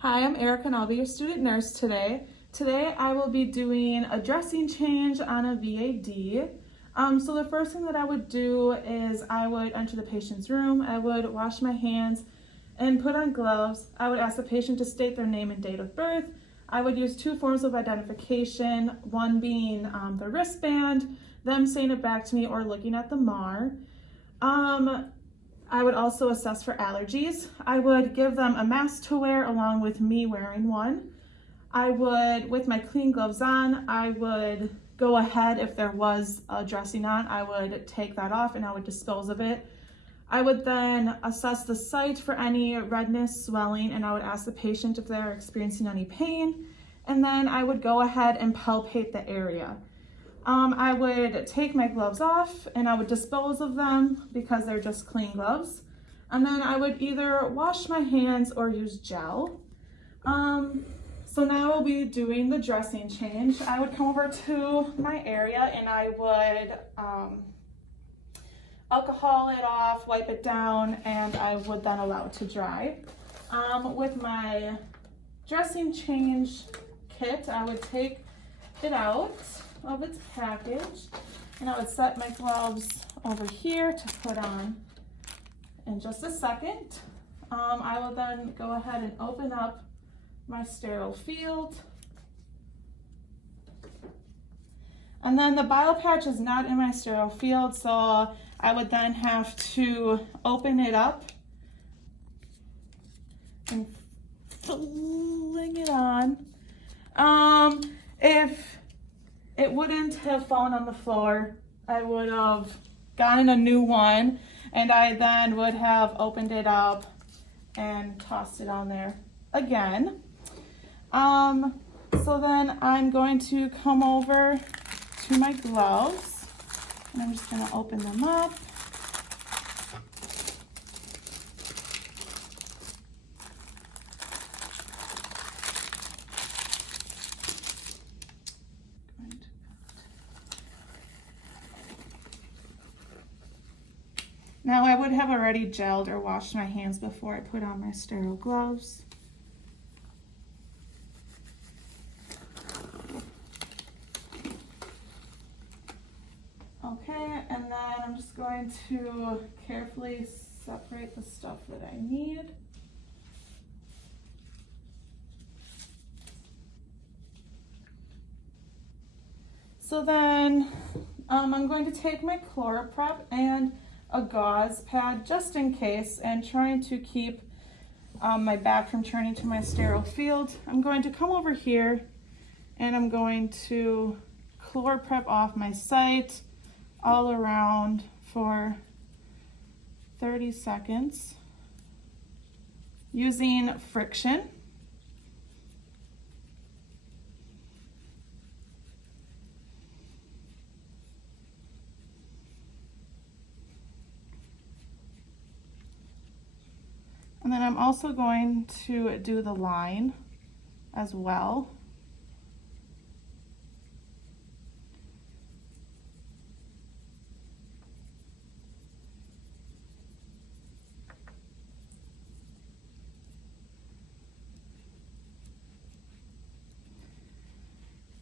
Hi, I'm Erica and I'll be your student nurse today. Today I will be doing a dressing change on a VAD. So the first thing that I would do is I would enter the patient's room, I would wash my hands and put on gloves. I would ask the patient to state their name and date of birth. I would use two forms of identification, one being the wristband, them saying it back to me or looking at the MAR. I would also assess for allergies. I would give them a mask to wear along with me wearing one. I would, with my clean gloves on, I would go ahead if there was a dressing on, I would take that off and I would dispose of it. I would then assess the site for any redness, swelling, and I would ask the patient if they're experiencing any pain. And then I would go ahead and palpate the area. I would take my gloves off and I would dispose of them because they're just clean gloves. And then I would either wash my hands or use gel. So now I'll be doing the dressing change. I would come over to my area and I would alcohol it off, wipe it down, and I would then allow it to dry. With my dressing change kit, I would take it out of its package and I would set my gloves over here to put on in just a second. I will then go ahead and open up my sterile field, and then the BioPatch is not in my sterile field, so I would then have to open it up and fling it on. If it wouldn't have fallen on the floor, I would have gotten a new one and I then would have opened it up and tossed it on there again. So then I'm going to come over to my gloves and I'm just going to open them up. Now I would have already gelled or washed my hands before I put on my sterile gloves. Okay, and then I'm just going to carefully separate the stuff that I need. So then I'm going to take my ChloraPrep and a gauze pad just in case, and trying to keep my back from turning to my sterile field. I'm going to come over here and I'm going to ChloraPrep off my site all around for 30 seconds using friction. And then I'm also going to do the line as well.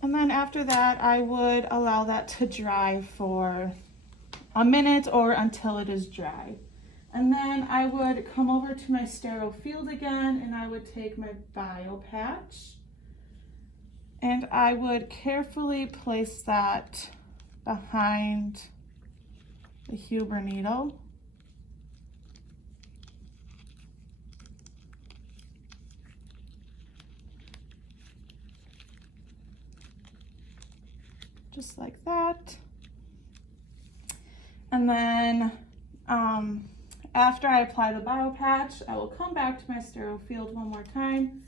And then after that, I would allow that to dry for a minute or until it is dry. And then I would come over to my sterile field again and I would take my BioPatch and I would carefully place that behind the Huber needle. Just like that. And then after I apply the BioPatch, I will come back to my sterile field one more time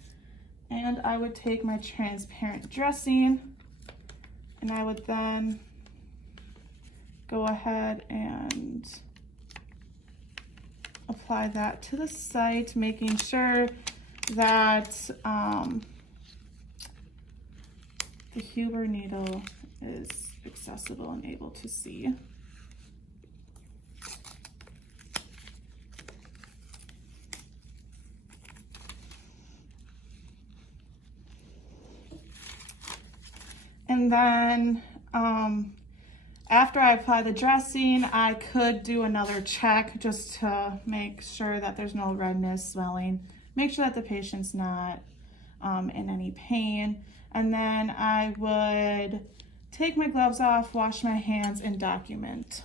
and I would take my transparent dressing and I would then go ahead and apply that to the site, making sure that the Huber needle is accessible and able to see. And then after I apply the dressing, I could do another check just to make sure that there's no redness, swelling, make sure that the patient's not in any pain. And then I would take my gloves off, wash my hands, and document.